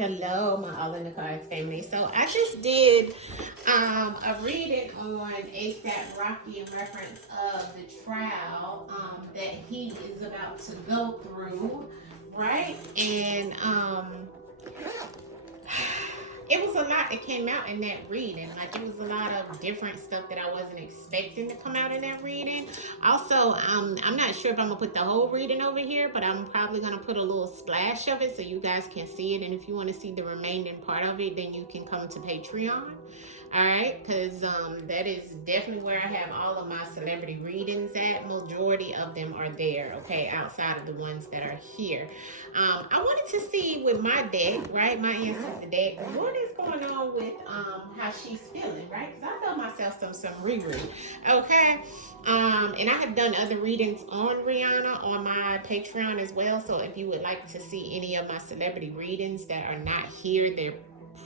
Hello, my All in the Cards family. So I just did a reading on ASAP Rocky in reference of the trial that he is about to go through, right? And it was a lot that came out in that reading. Like, it was a lot of different stuff that I wasn't expecting to come out in that reading. Also, I'm not sure if I'm gonna put the whole reading over here, but I'm probably gonna put a little splash of it so you guys can see it. And if you want to see the remaining part of it, then you can come to Patreon. All right, because that is definitely where I have all of my celebrity readings at. Majority of them are there, okay, outside of the ones that are here. I wanted to see with my deck, right, my ancestor deck, what is going on with how she's feeling, right? Because I felt myself some Riri, okay. And I have done other readings on Rihanna on my Patreon as well. So if you would like to see any of my celebrity readings that are not here, they're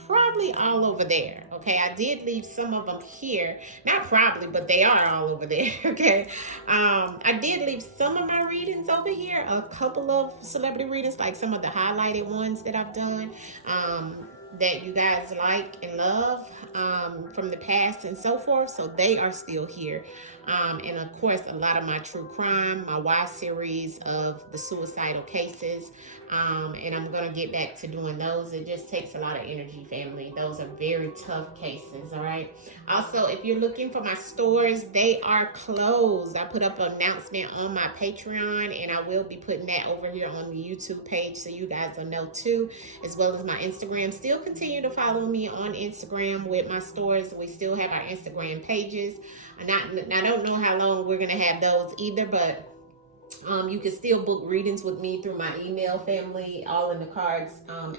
probably all over there. Okay, I did leave some of them here, not probably, but they are all over there. Okay, I did leave some of my readings over here, a couple of celebrity readings, like some of the highlighted ones that I've done, that you guys like and love, from the past and so forth. So they are still here. And of course, a lot of my true crime, my Y series of the suicidal cases. And I'm going to get back to doing those. It just takes a lot of energy, family. Those are very tough cases, all right? Also, if you're looking for my stores, they are closed. I put up an announcement on my Patreon, and I will be putting that over here on the YouTube page so you guys will know too, as well as my Instagram. Still continue to follow me on Instagram with my stores. We still have our Instagram pages. I don't know how long we're going to have those either, but you can still book readings with me through my email, family, AllnDaKards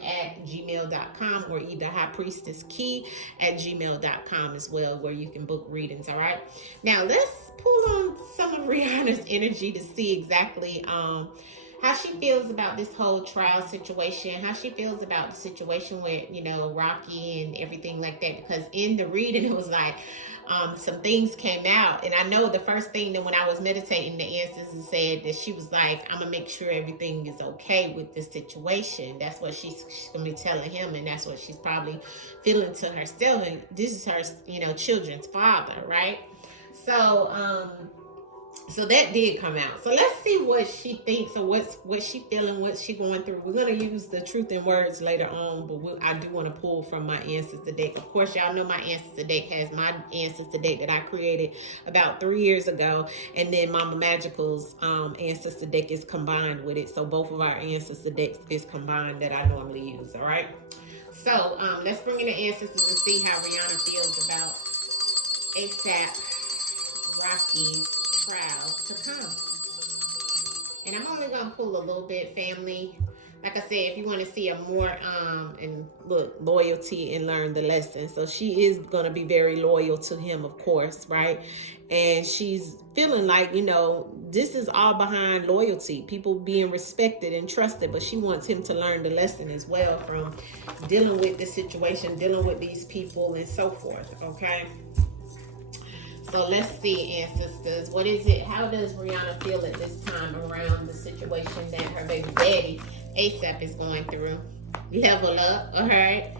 at gmail.com, or either High Priestess Key at gmail.com as well, where you can book readings. All right. Now let's pull on some of Rihanna's energy to see exactly how she feels about this whole trial situation, how she feels about the situation with, Rocky and everything like that. Because in the reading, it was like, some things came out, and I know the first thing that when I was meditating, the ancestors said that she was like, I'm gonna make sure everything is okay with this situation. That's what she's gonna be telling him, and that's what she's probably feeling to herself. And this is her, children's father, right? So that did come out. So let's see what she thinks, or what she feeling, what she going through. We're going to use the truth in words later on, but I do want to pull from my ancestor deck. Of course, y'all know my ancestor deck has my ancestor deck that I created about 3 years ago, and then Mama Magical's ancestor deck is combined with it. So both of our ancestor decks is combined that I normally use, all right? So let's bring in the ancestors and see how Rihanna feels about ASAP Rocky's trials to come. And I'm only gonna pull a little bit, family. Like I said, if you want to see a more and look, loyalty and learn the lesson. So she is gonna be very loyal to him, of course, right? And she's feeling like, this is all behind loyalty, people being respected and trusted, but she wants him to learn the lesson as well from dealing with the situation, dealing with these people and so forth, okay? So let's see, ancestors. What is it? How does Rihanna feel at this time around the situation that her baby daddy, ASAP, is going through? Level up, all right?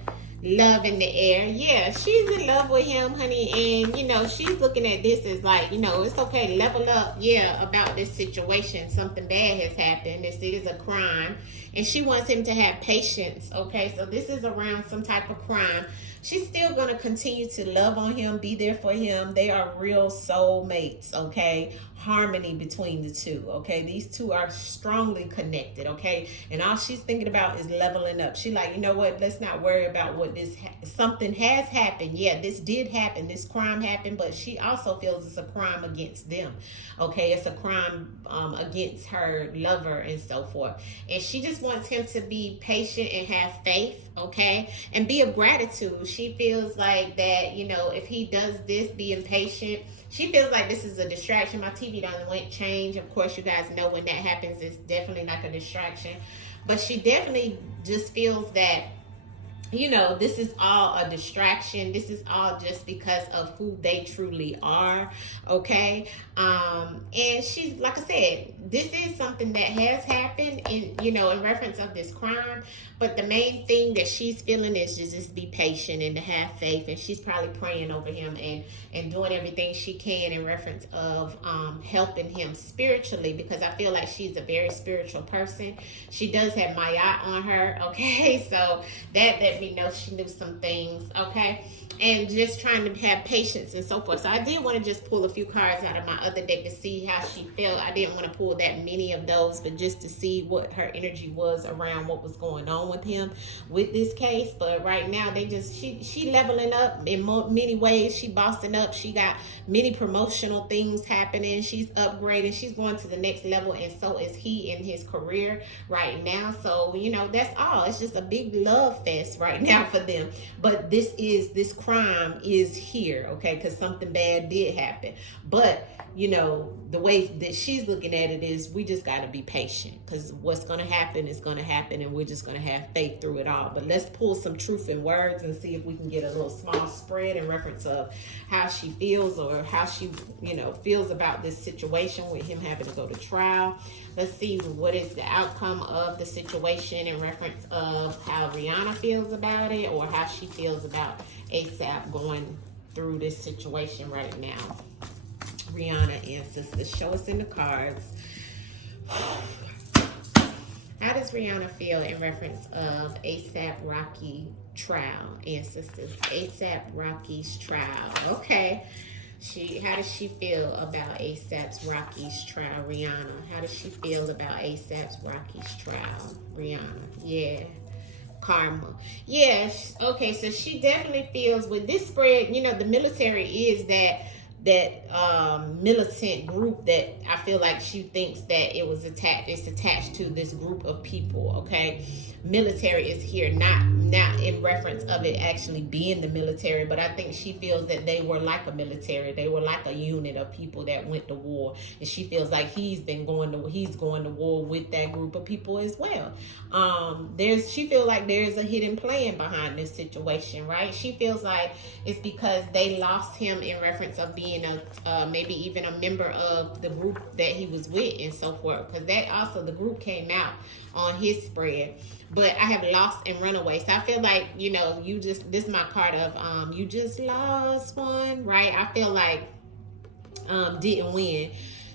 Love in the air. Yeah, she's in love with him, honey. And, she's looking at this as like, it's okay, level up. Yeah, about this situation. Something bad has happened. This is a crime. And she wants him to have patience, okay? So this is around some type of crime. She's still going to continue to love on him, be there for him. They are real soulmates, okay? Harmony between the two, okay? These two are strongly connected, okay? And all she's thinking about is leveling up. She like, you know what? Let's not worry about what something has happened. Yeah, this did happen. This crime happened, but she also feels it's a crime against them, okay? It's a crime against her lover and so forth. And she just wants him to be patient and have faith, okay? And be of gratitude. She feels like that, if he does this, being patient, she feels like this is a distraction. My TV done went change. Of course, you guys know when that happens, it's definitely like a distraction. But she definitely just feels that you know, this is all a distraction. This is all just because of who they truly are. Okay. And she's, like I said, this is something that has happened in, you know, in reference of this crime. But the main thing that she's feeling is just be patient and to have faith. And she's probably praying over him and doing everything she can in reference of helping him spiritually, because I feel like she's a very spiritual person. She does have Maya on her. Okay. So that let me know she knew some things. Okay. And just trying to have patience and so forth. So I did want to just pull a few cards out of my other deck to see how she felt. I didn't want to pull that many of those, but just to see what her energy was around what was going on with him with this case. But right now, they just she leveling up in many ways. She bossing up. She got many promotional things happening. She's upgrading. She's going to the next level, and so is he in his career right now. So, you know, that's all. It's just a big love fest right now for them. But this crime is here, okay, because something bad did happen. But, you know, the way that she's looking at it is we just got to be patient, because what's going to happen is going to happen, and we're just going to have faith through it all. But let's pull some truth in words and see if we can get a little small spread in reference of how she feels, or how she, you know, feels about this situation with him having to go to trial. Let's see what is the outcome of the situation in reference of how Rihanna feels about it, or how she feels about ASAP going through this situation right now. Rihanna ancestors, show us in the cards. How does Rihanna feel in reference of ASAP Rocky trial, ancestors? ASAP Rocky's trial. Okay. How does she feel about ASAP's Rocky's trial, Rihanna? How does she feel about ASAP's Rocky's trial, Rihanna? Yeah. Karma. Yes. Okay, so she definitely feels with this spread, you know, the military is that militant group that I feel like she thinks that it was attached to this group of people. Okay, military is here, not in reference of it actually being the military, but I think she feels that they were like a military. They were like a unit of people that went to war, and she feels like he's going to war with that group of people as well. She feels like there's a hidden plan behind this situation, right? She feels like it's because they lost him in reference of being maybe even a member of the group that he was with and so forth, because that also, the group came out on his spread. But I have lost and run away. So I feel like, you know, this is my card of you just lost one, right? I feel like didn't win.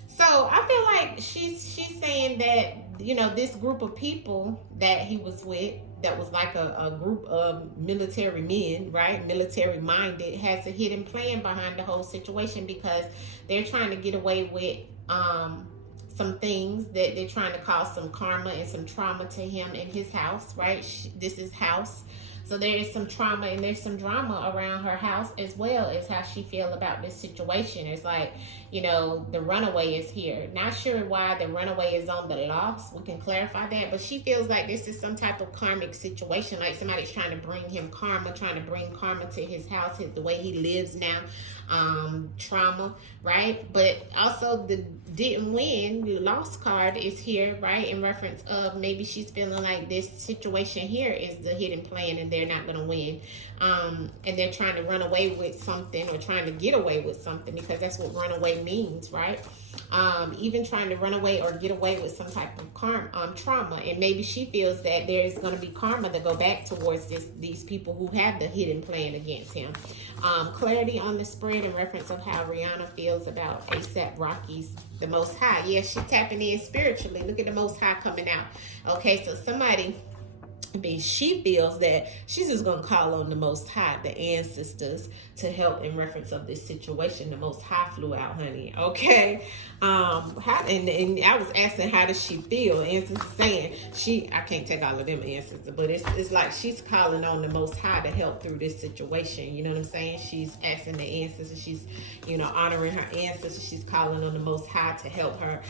So I feel like she's saying that, you know, this group of people that he was with, that was like a group of military men, right? Military minded, has a hidden plan behind the whole situation, because they're trying to get away with some things that they're trying to cause some karma and some trauma to him in his house, right? This is house. So there is some trauma and there's some drama around her house, as well as how she feel about this situation. It's like, you know, the runaway is here. Not sure why the runaway is on the loss. We can clarify that. But she feels like this is some type of karmic situation. Like somebody's trying to bring him karma, trying to bring karma to his house, the way he lives now. Trauma, right? But also the didn't win, the lost card is here, right? In reference of maybe she's feeling like this situation here is the hidden plan and they're not going to win. And they're trying to run away with something, or trying to get away with something, because that's what runaway means, right? Even trying to run away or get away with some type of trauma. And maybe she feels that there's going to be karma to go back towards these people who have the hidden plan against him. Clarity on the spread in reference of how Rihanna feels about ASAP Rocky's the Most High. Yeah, she's tapping in spiritually. Look at the Most High coming out. Okay, so she feels that she's just going to call on the Most High, the ancestors, to help in reference of this situation. The Most High flew out, honey. Okay. And I was asking, how does she feel? Ancestors saying I can't take all of them ancestors, but it's like she's calling on the Most High to help through this situation. You know what I'm saying? She's asking the ancestors. She's, you know, honoring her ancestors. She's calling on the Most High to help her,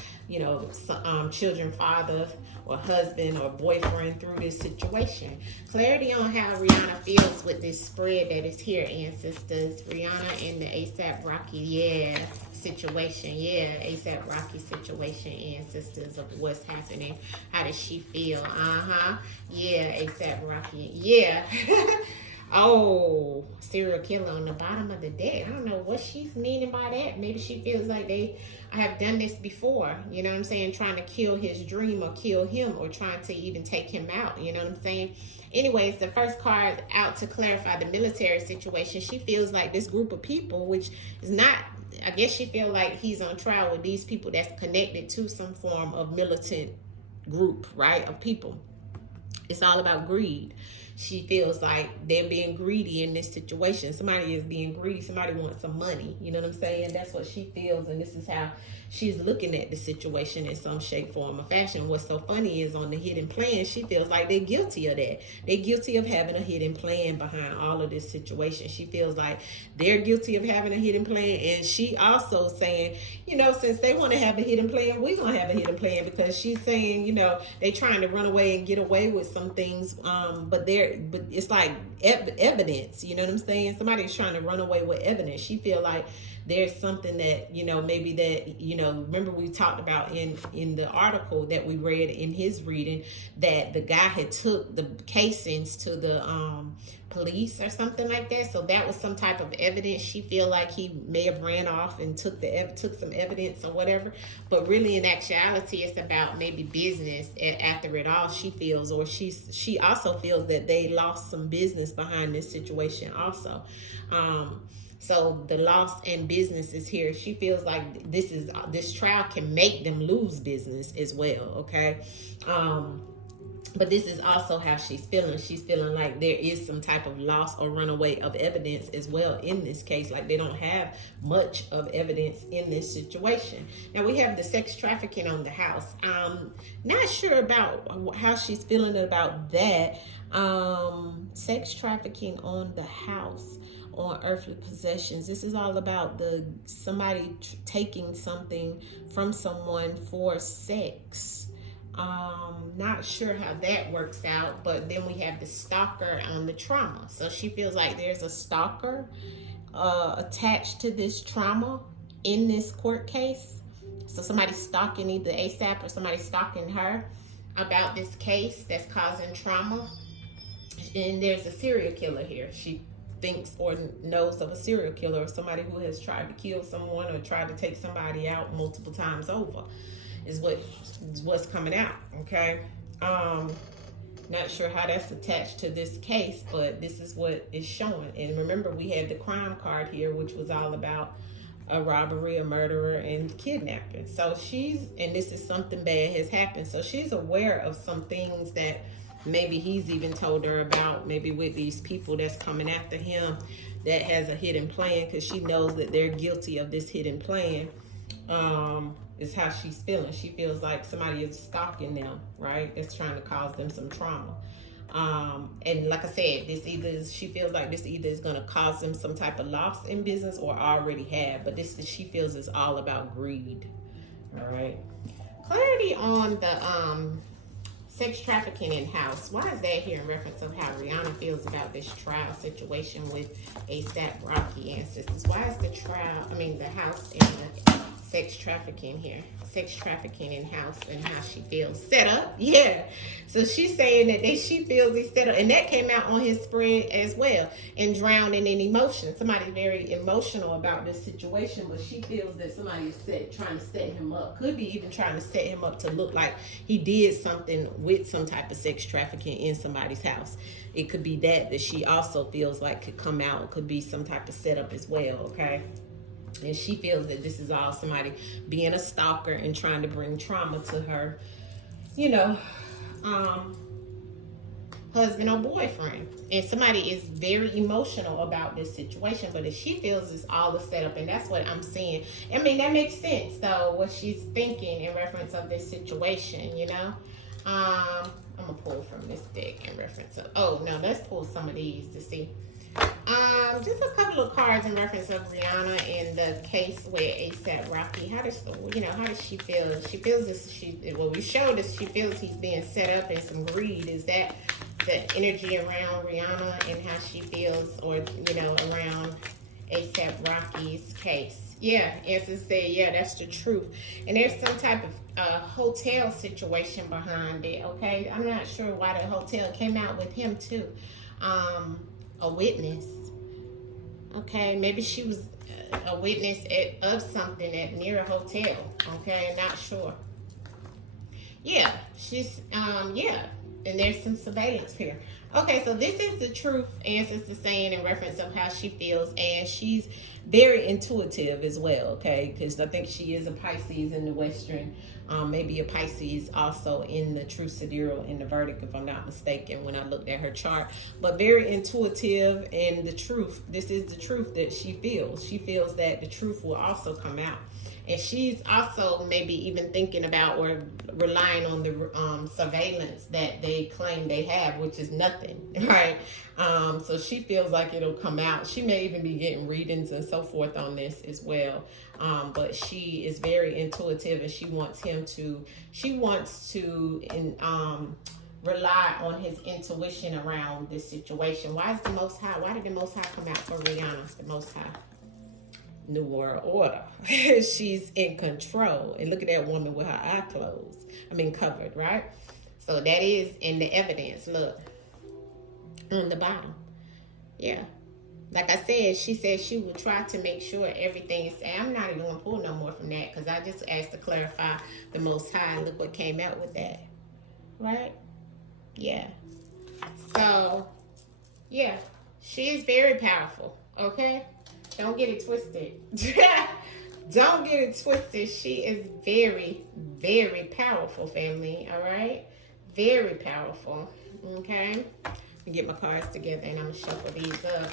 children father or husband or boyfriend through this situation. Clarity on how Rihanna feels with this spread that is here, ancestors. Rihanna and the ASAP Rocky, situation. ASAP Rocky situation, ancestors, of what's happening. How does she feel? ASAP Rocky. Oh, serial killer on the bottom of the deck. I don't know what she's meaning by that. Maybe she feels like I have done this before. You know what I'm saying? Trying to kill his dream or kill him, or trying to even take him out. You know what I'm saying? Anyways, the first card out to clarify the military situation. She feels like this group of people, which is not, I guess she feels like he's on trial with these people that's connected to some form of militant group, right? Of people. It's all about greed. She feels like they're being greedy in this situation. Somebody is being greedy. Somebody wants some money. You know what I'm saying? That's what she feels, and this is how she's looking at the situation in some shape, form, or fashion. What's so funny is on the hidden plan, she feels like they're guilty of that. They're guilty of having a hidden plan behind all of this situation. She feels like they're guilty of having a hidden plan, and she also saying, since they want to have a hidden plan, we're going to have a hidden plan, because she's saying, they're trying to run away and get away with some things, but it's like evidence, you know what I'm saying? Somebody's trying to run away with evidence. She feel like there's something that, maybe that, remember we talked about in the article that we read in his reading, that the guy had took the casings to the police or something like that. So that was some type of evidence. She feel like he may have ran off and took some evidence or whatever. But really, in actuality, it's about maybe business after it all, she feels, or she also feels that they lost some business behind this situation also. So the loss and business is here. She feels like this trial can make them lose business as well, okay? But this is also how she's feeling. She's feeling like there is some type of loss or runaway of evidence as well in this case. Like they don't have much of evidence in this situation. Now we have the sex trafficking on the house. Not sure about how she's feeling about that. Sex trafficking on the house, on earthly possessions. This is all about somebody taking something from someone for sex. Not sure how that works out, but then we have the stalker on the trauma. So she feels like there's a stalker attached to this trauma in this court case. So somebody's stalking either ASAP or somebody's stalking her about this case that's causing trauma. And there's a serial killer here. She thinks or knows of a serial killer, or somebody who has tried to kill someone or tried to take somebody out multiple times over is what's coming out, okay? Not sure how that's attached to this case, but this is what is showing. And remember, we had the crime card here, which was all about a robbery, a murderer, and kidnapping. So and this is something bad has happened. So she's aware of some things that maybe he's even told her about, maybe with these people that's coming after him that has a hidden plan, because she knows that they're guilty of this hidden plan. Is how she's feeling. She feels like somebody is stalking them, right? That's trying to cause them some trauma. And like I said, she feels like this either is going to cause them some type of loss in business or already have, but she feels is all about greed. All right. Clarity on the sex trafficking in house. Why is that here in reference of how Rihanna feels about this trial situation with ASAP Rocky ancestors? Why is the house and the sex trafficking here? Sex trafficking in house and how she feels. Set up? Yeah. So she's saying that she feels he's set up. And that came out on his spread as well. And drowning in emotion. Somebody's very emotional about this situation, but she feels that somebody is trying to set him up. Could be even trying to set him up to look like he did something with some type of sex trafficking in somebody's house. It could be that she also feels like could come out. It could be some type of setup as well, okay? And she feels that this is all somebody being a stalker and trying to bring trauma to her, husband or boyfriend. And somebody is very emotional about this situation, but if she feels it's all a setup, and that's what I'm seeing. I mean, that makes sense, though, what she's thinking in reference of this situation, I'm going to pull from this deck in reference of, let's pull some of these to see. Just a couple of cards in reference of Rihanna in the case with ASAP Rocky. How does she feel? She feels we showed us she feels he's being set up in some greed. Is that the energy around Rihanna and how she feels, or around ASAP Rocky's case? Yeah, answer said, yeah, that's the truth. And there's some type of hotel situation behind it. Okay, I'm not sure why the hotel came out with him too. A witness. Okay, maybe she was a witness of something at near a hotel. Okay, not sure. Yeah, she's yeah, and there's some surveillance here. Okay, so this is the truth, ancestor saying in reference of how she feels, and she's very intuitive as well. Okay, because I think she is a Pisces in the Western, maybe a Pisces also in the true sidereal in the verdict, if I'm not mistaken, when I looked at her chart. But very intuitive, and the truth. This is the truth that she feels. She feels that the truth will also come out. And she's also maybe even thinking about or relying on the surveillance that they claim they have, which is nothing, right? So she feels like it'll come out. She may even be getting readings and so forth on this as well. But she is very intuitive, and she wants to rely on his intuition around this situation. Why did the Most High come out for Rihanna? The Most High. New World Order. She's in control. And look at that woman with her eye closed. Covered, right? So that is in the evidence. Look, on the bottom. Yeah. Like I said, she said she would try to make sure everything is. I'm not even going to pull no more from that, because I just asked to clarify the Most High, and look what came out with that. Right? Yeah. So, yeah. She is very powerful. Okay? Don't get it twisted. Don't get it twisted. She is very, very powerful, family. All right? Very powerful. Okay? Let me get my cards together, and I'm going to shuffle these up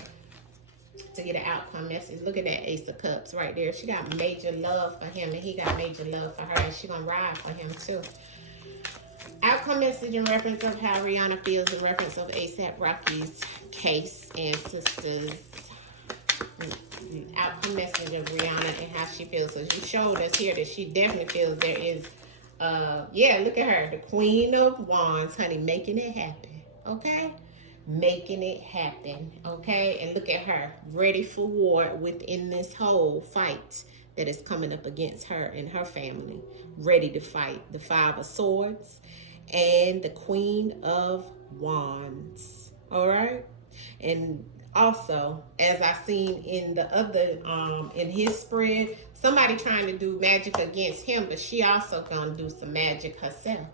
to get an outcome message. Look at that Ace of Cups right there. She got major love for him, and he got major love for her, and she's going to ride for him too. Outcome message in reference of how Rihanna feels in reference of ASAP Rocky's case, and sisters. Outcome message of Rihanna and how she feels. So you showed us here that she definitely feels there is yeah, look at her, the Queen of Wands, honey, making it happen. Okay, making it happen. Okay, and look at her, ready for war within this whole fight that is coming up against her and her family, ready to fight. The Five of Swords and the Queen of Wands. All right, and also, as I seen in the other, in his spread, somebody trying to do magic against him, but she also gonna do some magic herself.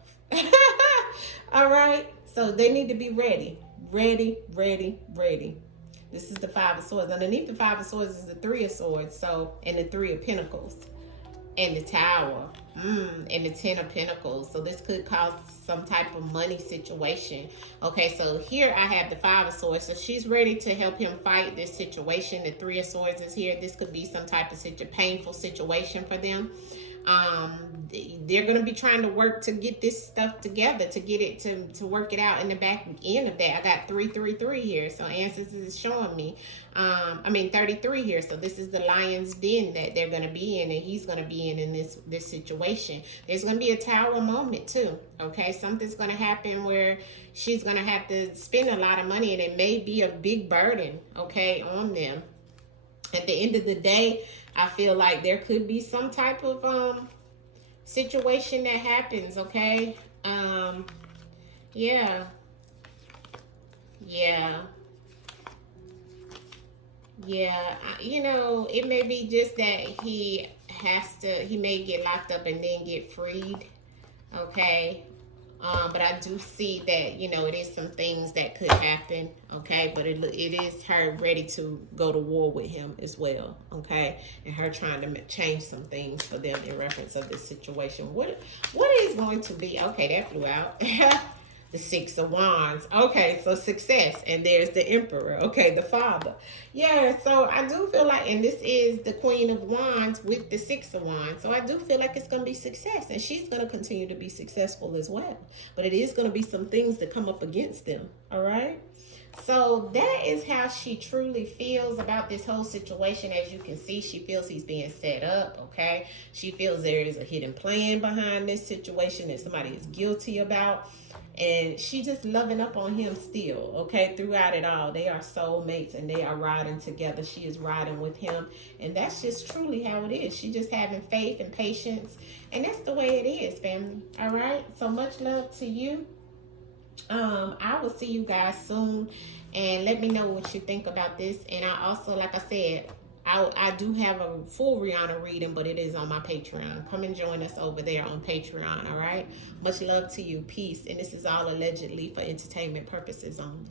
All right, so they need to be ready, ready, ready, ready. This is the Five of Swords. Underneath the Five of Swords is the Three of Swords, so, and the Three of Pentacles, and the Tower, and the Ten of Pentacles. So this could cause some type of money situation. Okay, so here I have the Five of Swords. So she's ready to help him fight this situation. The Three of Swords is here. This could be some type of painful situation for them. They're going to be trying to work to get this stuff together, to get it to work it out in the back end of that. I got 333 here, so ancestors is showing me 33 here. So this is the lion's den that they're going to be in, and he's going to be in this situation. There's going to be a tower moment too. Okay, something's going to happen where she's going to have to spend a lot of money, and it may be a big burden, okay, on them. At the end of the day, I feel like there could be some type of situation that happens, okay? Yeah. It may be just that he may get locked up and then get freed, okay? But I do see that, it is some things that could happen, okay? But it is her ready to go to war with him as well, okay? And her trying to change some things for them in reference of this situation. What is going to be, okay, that flew out. The Six of Wands. Okay, so success. And there's the Emperor. Okay, the Father. Yeah, so I do feel like, and this is the Queen of Wands with the Six of Wands. So I do feel like it's going to be success. And she's going to continue to be successful as well. But it is going to be some things that come up against them. All right? So that is how she truly feels about this whole situation. As you can see, she feels he's being set up, okay? She feels there is a hidden plan behind this situation that somebody is guilty about. And she just loving up on him still, okay? Throughout it all, they are soulmates and they are riding together. She is riding with him, and that's just truly how it is. She just having faith and patience, and that's the way it is, family. All right, so much love to you. I will see you guys soon, and let me know what you think about this. And I also, like I said, I do have a full Rihanna reading, but it is on my Patreon. Come and join us over there on Patreon. All right, much love to you. Peace. And this is all allegedly for entertainment purposes only.